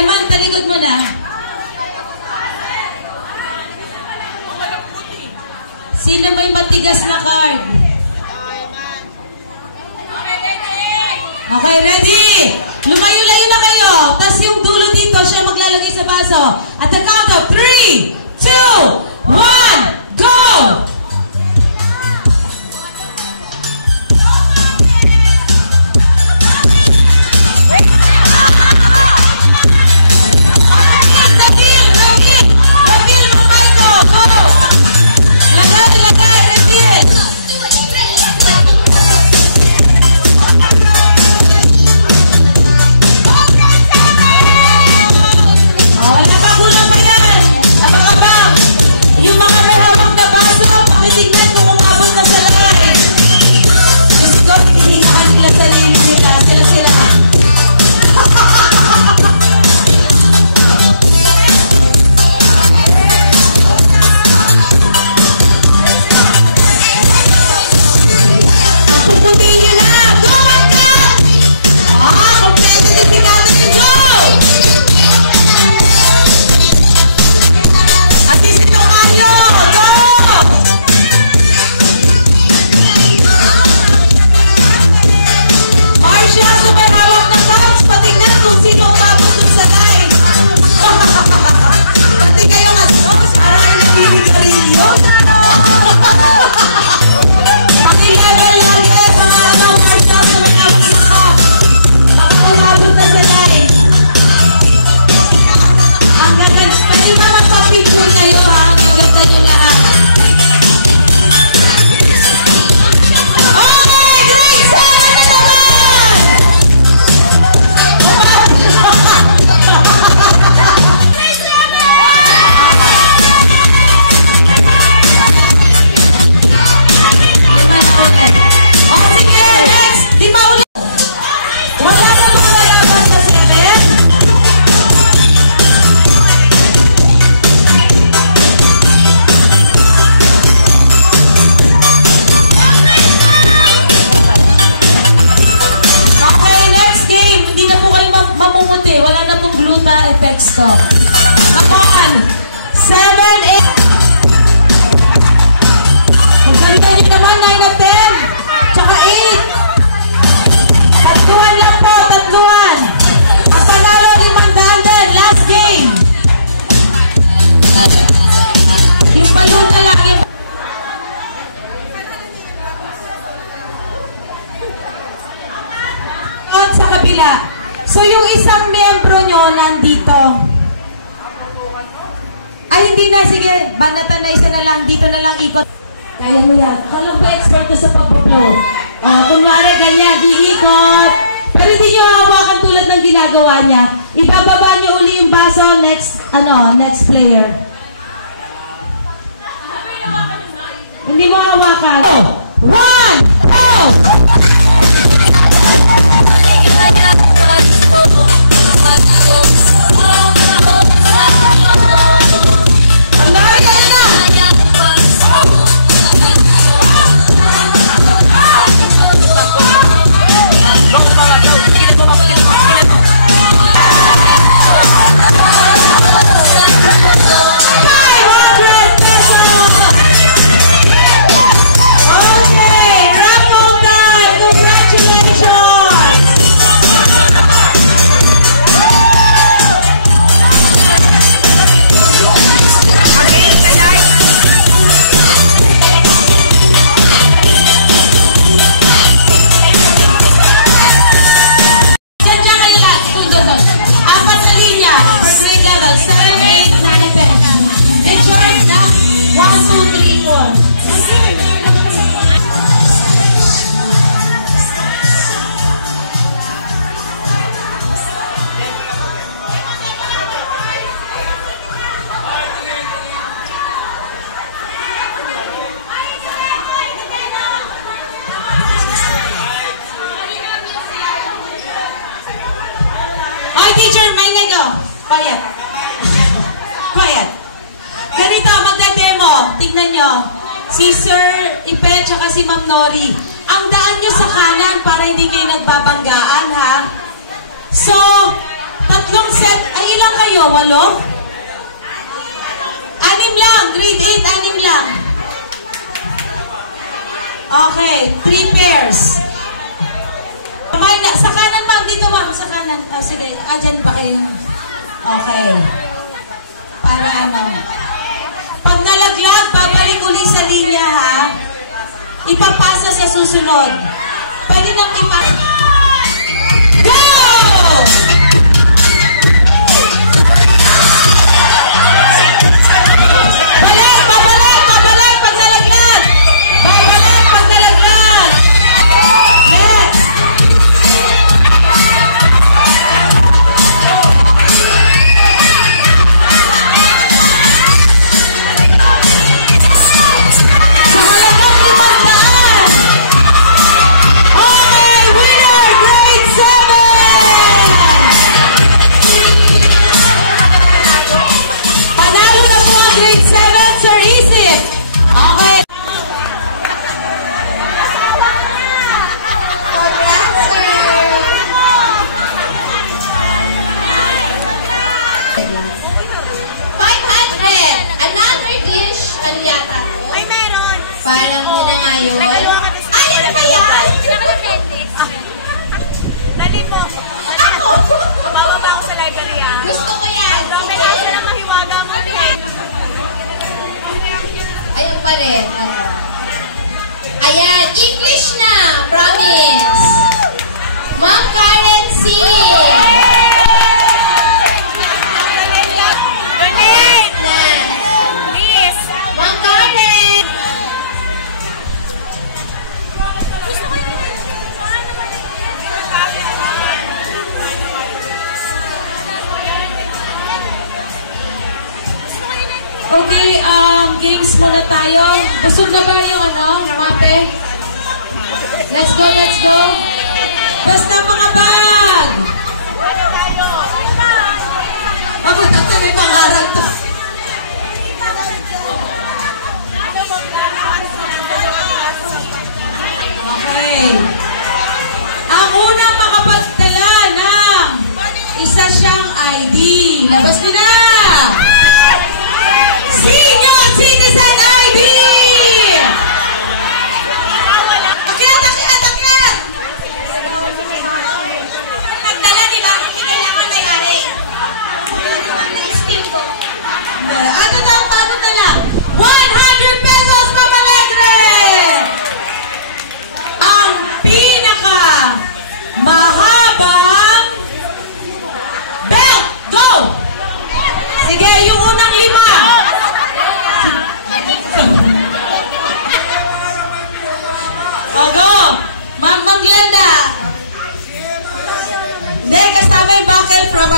Eman, talikod mo na. Sino may matigas na card? Okay, ready? Lumayo-layo na kayo. Tapos yung dulo dito, siya maglalagay sa baso. At the count of 3, 2, 1, go! Effects to. Kapal! 7, 8. Magkalitan nyo naman, 9 at 10. Tsaka 8. Tatluan lang po, tatluan. Ang panalo, 500 din. Last game. Yung balon na lang. Sa kabila. So, yung isang membro nyo nandito. Ay, hindi na. Sige, banatan na isa na lang. Dito na lang ikot. Kaya mo yan. Alam pa, expert na sa pagpa-flow. Kunwari, ganyan, diikot. Pero hindi nyo hawakan tulad ng ginagawa niya. Ibababa nyo uli yung baso. Next player. Hindi mo hawakan. 1, 2, teacher, maingay ka. Quiet. Quiet. Ganito, magdademo. Tignan nyo. Si Sir Ipe, tsaka si Ma'am Nori. Ang daan nyo sa kanan para hindi kayo nagbabanggaan, ha? So, tatlong set. Ay, Ilang kayo? 8? 6 lang. Grade 8, 6 lang. Okay, 3 pairs. Sa kanan, ma'am. Dito, ma'am. Sa kanan. Sige, dyan ba kayo? Okay. Para ano? Pag nalaglag, babalik uli sa linya, ha? Ipapasa sa susunod. Pwede nang Go! Balik! Babalik! Babalik! Pag nalaglag! Babalik! Pag nalaglag! Next! Nakalagang 500! Okay! Winner! Grade 7! Panalo na po ang grade 7, Sir Isip! Okay! Another dish, ano yata? Ay, meron. Parang yun na nga yun. Nagkaluwa ka na sa Ay, ano ba yan? Dali mo. Ako! Bababa ako sa library, ah. Gusto ko yan. Ang kailangan siya ng mahiwaga mong cake. Ayun pa rin. Ayan, English na. Promise. Ma'am Karen C. Donate! Yan. Please! Ma'am Karen. Okay, games muna tayo. Busog na ba yung mate? Let's go, let's go. Basta mga bag! Ano tayo? Ako, tatay, may pangarap to. Ano mo? Okay. Ang unang makapagdala ng isa siyang ID. Labas nyo na! Senior Citizen ID! Akyat, akyat, akyat! Pagdala, di ba? Hindi kailangan mayari. Steam ko. Ano to? Pagod na lang. 100 pesos, Mama Alegre! Ang pinaka mahabang belt. Go! Sige, yung unang 5. Go! Ma'am Glenda. Hindi, kasama yung buckle from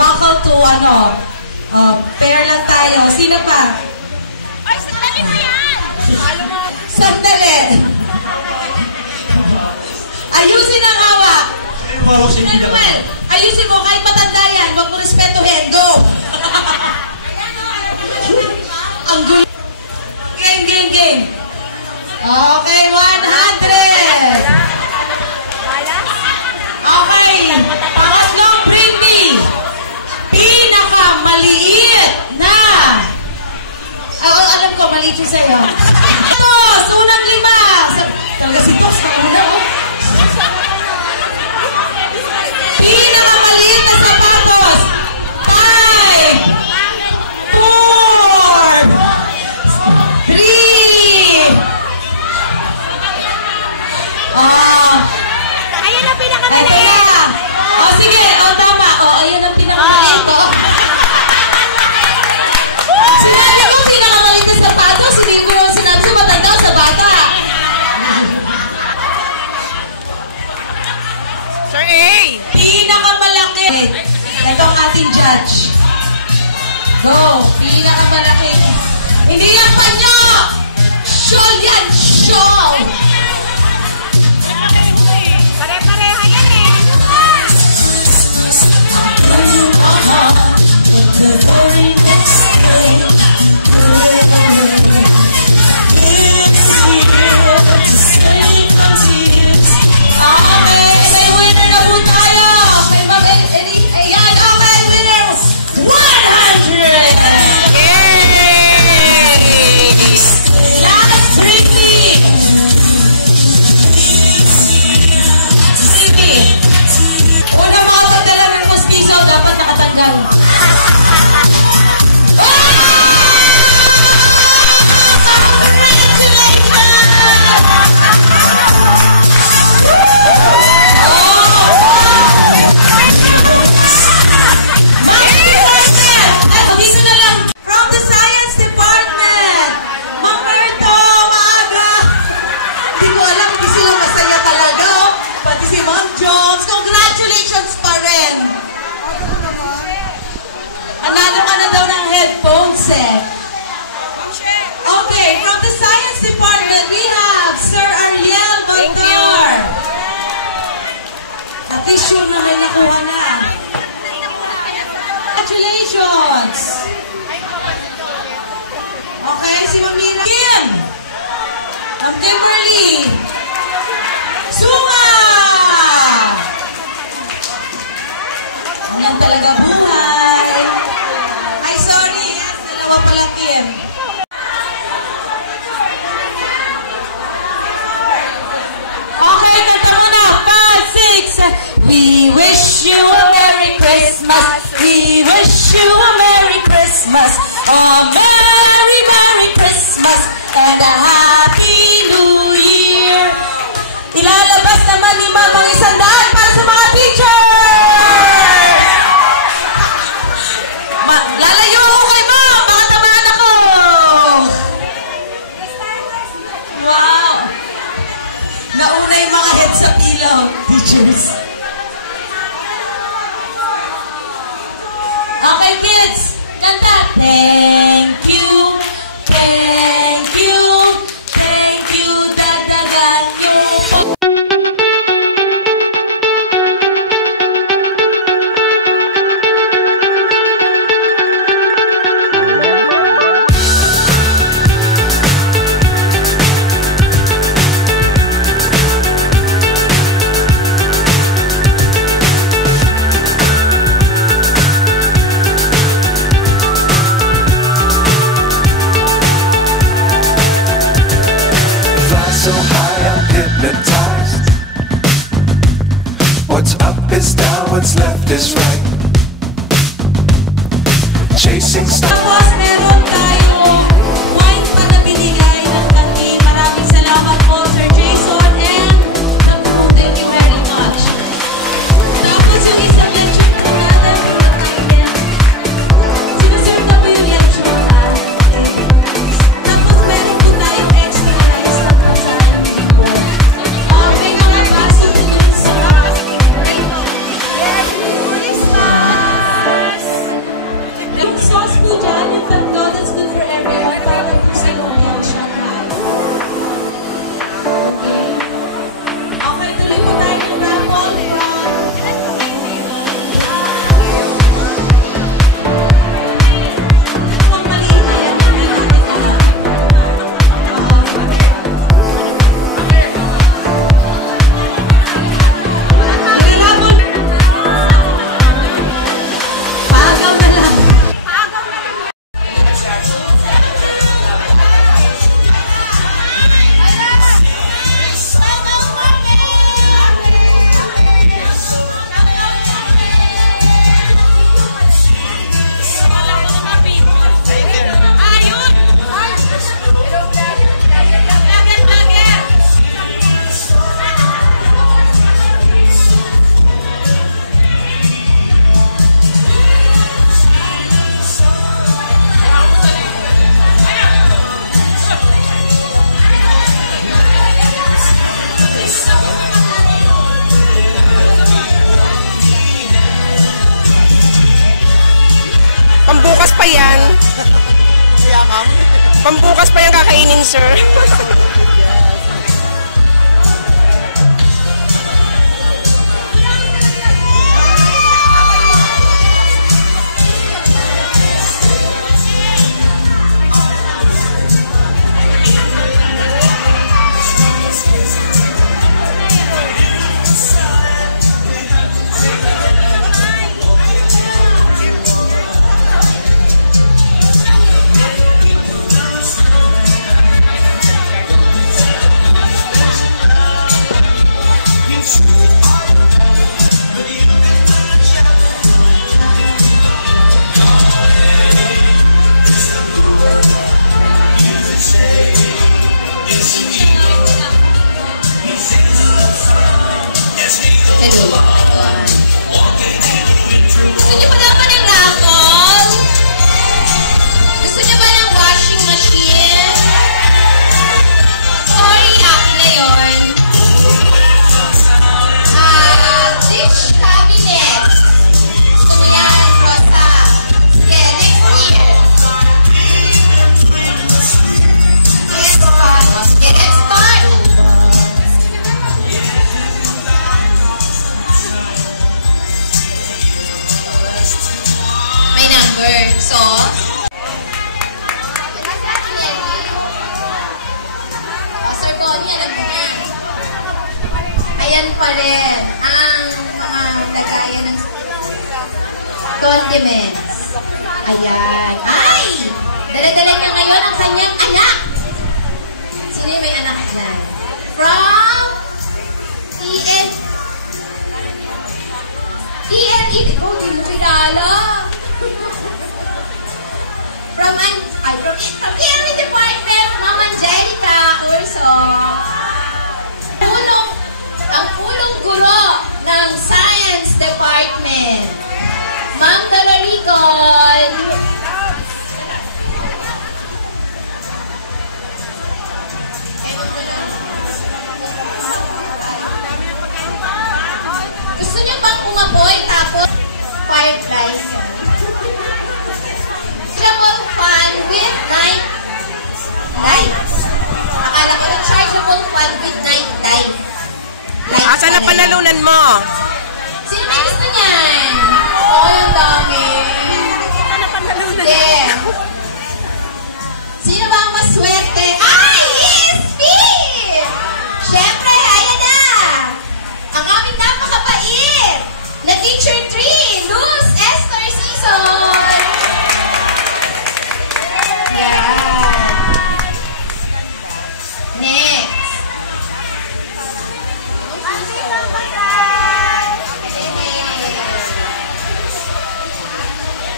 buckle to pair lang tayo. Sino pa? Ay, sandali mo yan! Halo mo. Sandali. Ayusin ang hawak. Manuel, ayusin mo kahit matanda yan. Huwag mo respetuhin. Go! Ang gulo. Game, game, game. Okay, 100. Bala? Okay. Pangatlong Britney. Pinakamaliit na. Alam ko, maliit yung sa'yo. Tapos, unang 5. Talaga si Pops, na na. Pinakamaliit na sapatos. 5, 4, 3. Ayan ang pinakamaliit. Sige. Tama. Ayan ang pinakamaliit. Sinabi ko, pinakamaliit na sapatos. Hindi ko naman sinabi sa matanda sa bata. Sir A! Pinakamalaki. Ito ang ating judge. Go. Pinakamalaki. Hindi lang panyo. Shawl yan. Shawl. Pare-pareha yan eh. Okay, may winner na po tayo. May ayan, okay, winners. Ed Ponce. Okay, from the Science Department, we have Sir Ariel Montor. At least sure na may nakuha na. Congratulations! Okay, si Mamina. Kim! Ma'am Kimberly! Sunga! Yan talaga buhay. Ay, sorry. Dalawa pala, Kim. Okay, kanta mo na. 5, 6. We wish you a Merry Christmas. We wish you a Merry Christmas. A Merry, Merry Christmas. And a Happy New Year. Ilalabas naman ni Mamang 100 para sa mga teachers! Lalayo ako kay Ma'am! Baka tamaan ako! Wow! Nauna yung mga head sa pila, teachers. Okay, kids! Kanta! Thank you, thank you, thank you, dadagan you. So high I'm hypnotized. What's up is down, what's left is right. Chasing stars. Tapos meron tayong wine pa na binigay ng kami. Maraming salamat po, Sir Jason and Dr. Thank you very much. Tapos yung isa mention na natin. Sino Sir na po yung lecture? Tapos meron po tayong extra rice na po sa amin po. May mga baso dun sa yung sauce po dyan, yung tatlo, that's good for everyone. Para po sa loob yung Shanghai. Okay, tuloy po tayo ng raffle. Ito ang maliit na yan. Pagaw na lang. Pambukas pa yan. Pambukas pa yan kakainin, sir. sauce. Sir Connie, alam mo na. Ayan pa rin ang mga lagayan ng condiments. Ayan. Ay! Dala-dala niya ngayon ang kanyang anak. Sino yung may anak na? From oh, di mo kilala. From END Department, Ma'am Angelica Urso. Ang pulong guro ng Science Department, Ma'am Doloricon. Gusto niyo bang umapoy tapos fireflies? Chargeable fan with night light. Akala ko na chargeable fan with night light. Asa na panalunan mo? Sino may gusto niyan? Oh, yung dami. Asa na panalunan? Yeah. Sino ba ang maswerte? Ay, ESP! Siyempre, ayan na! Ang aming napakabait na Teacher 3, Luz Esther Season! Yeah. Next.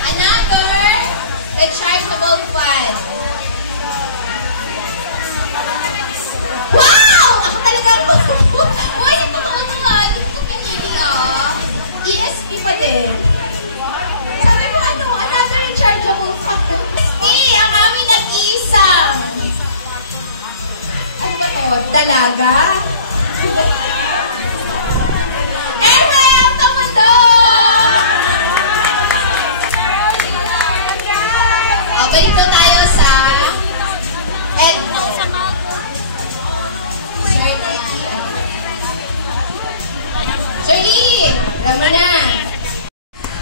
Another rechargeable fan. Wow! Ako talaga Uy, ito ako nga. Dito ko pinili ESP pa din. Sabi mo another rechargeable fan. ESP, ang aming nag-iisa. Ano ba to? Dalaga? Ariel Tamundo! Balik po tayo sa Sir Lee, gama na.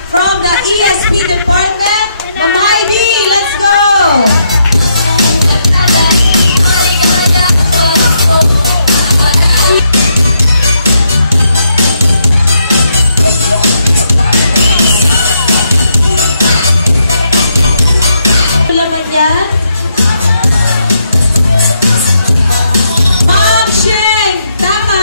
From the ESP department, Mamay B, let's go! Lamin yan? Ma'am Sheng, tama!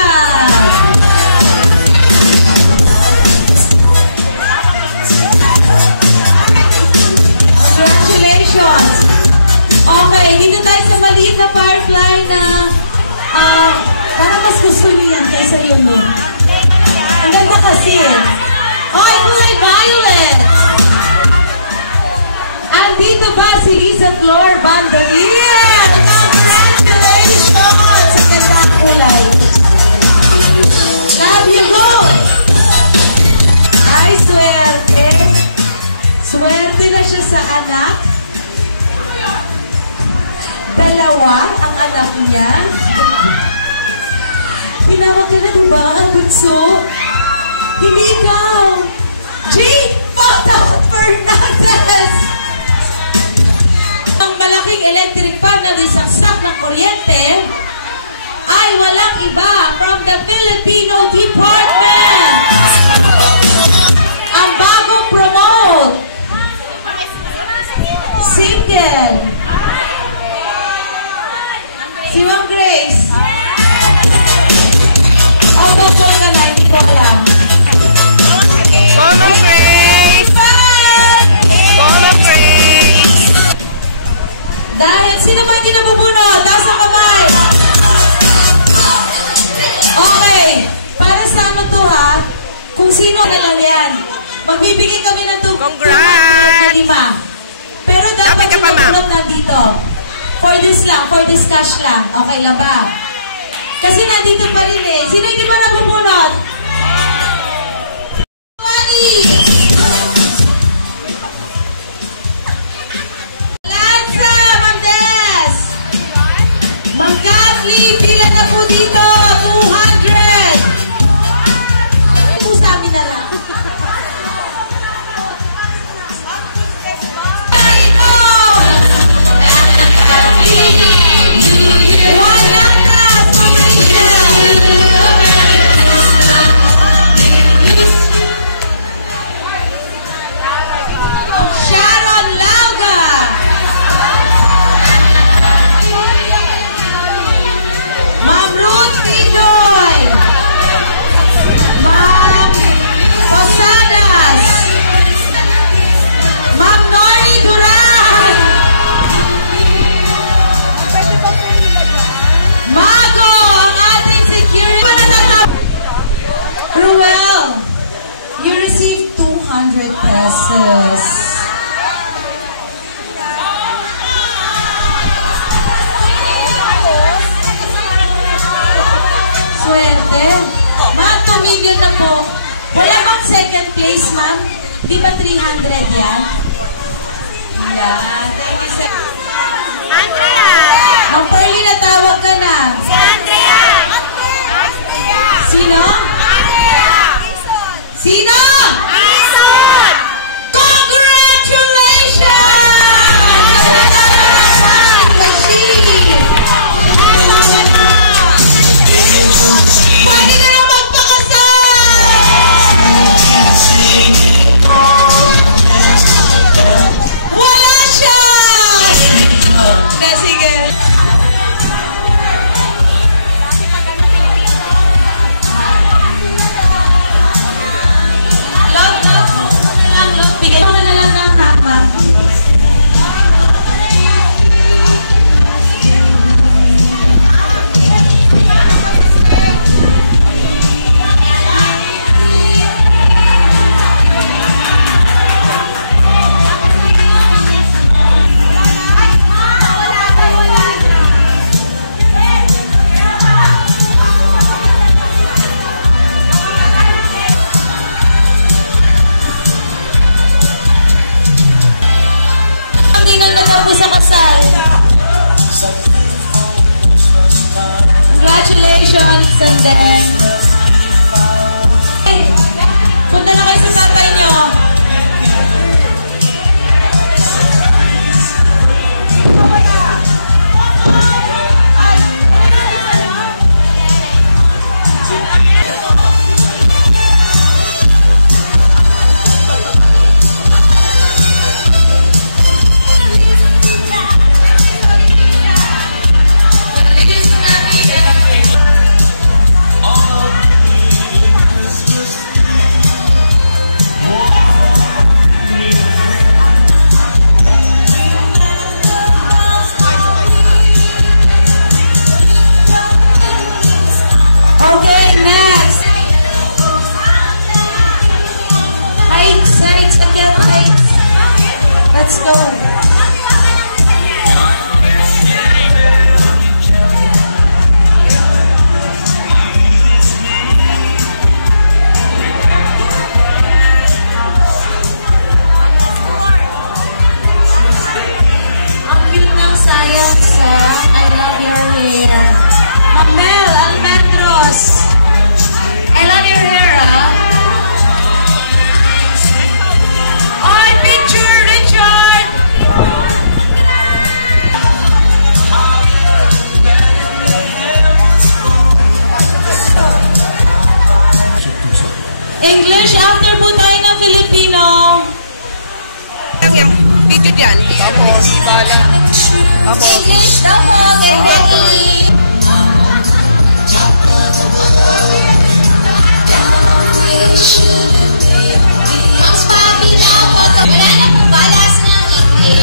Congratulations! Okay, dito tayo sa maliit na firefly na parang mas gusto niyo yan kaysa yun nun. Ang ganda kasi. Okay, kulay violet! Andito ba si Lisa Flor Bandolier? Congratulations! Sa ganda kulay. Love you both! Ay, swerte. Swerte na siya sa anak. Dalawa ang anak niya. Pinawag ka na ba ang bunso? Hindi ikaw. Jade Fernandez! Ang malaking electric fan na risaksak ng kuryente ay walang iba from the Filipino Department. Ang bagong promote. Single. Si Ma'am Grace. Ako po ka na, hindi ko alam. Mama Grace! Mama Grace! Dahil sino ba hindi nabubunot? Taas ang kamay. Okay. Para sa ano to ha? Kung sino na lang yan. Magbibigay kami ng Congrats! 5. Pero dapat ka pa, ma'am. nabunot lang dito. For this lang, for this cash lang. Okay lang ba? Kasi nandito pa rin eh. Sino hindi ba nabubunot? Lanza Mangdes! Manggatli, pila na po dito. 200! Ito sa amin na lang. Sharon Lauga. Ma'am Ruth Pidoy. Ma'am Posadas. Ma'am Nori Duran. Mago, ang ating security. Ruel, you received 200 pesos. Swerte. Ma'am, 2 million na po. Wala bang second place, ma'am? Di ba 300 yan? Yan. Thank you, sir. Andrea! Ma'am Pearly, natawag ka na. Si Andrea! Sino? Andrea! Sino? Ison! Pwede ka na magpakasal! Wala siya! Sige. Love. Bigyan mo na lang ng nakma. Hindi na natapos sa kasal. Congratulations, Alexander. Hey, punta na kayo sa tatay niyo. Okay, next. Heights, again, heights. Let's go. Ang cute ng science, I love your hair. Mamel Almendros. I love your hair, Ay, picture, Richard! English, after po tayo ng Filipino. Video dyan. Tapos, bala. Tapos, English na po, get ready. Mas papi na ako. Wala na pong balas ng English.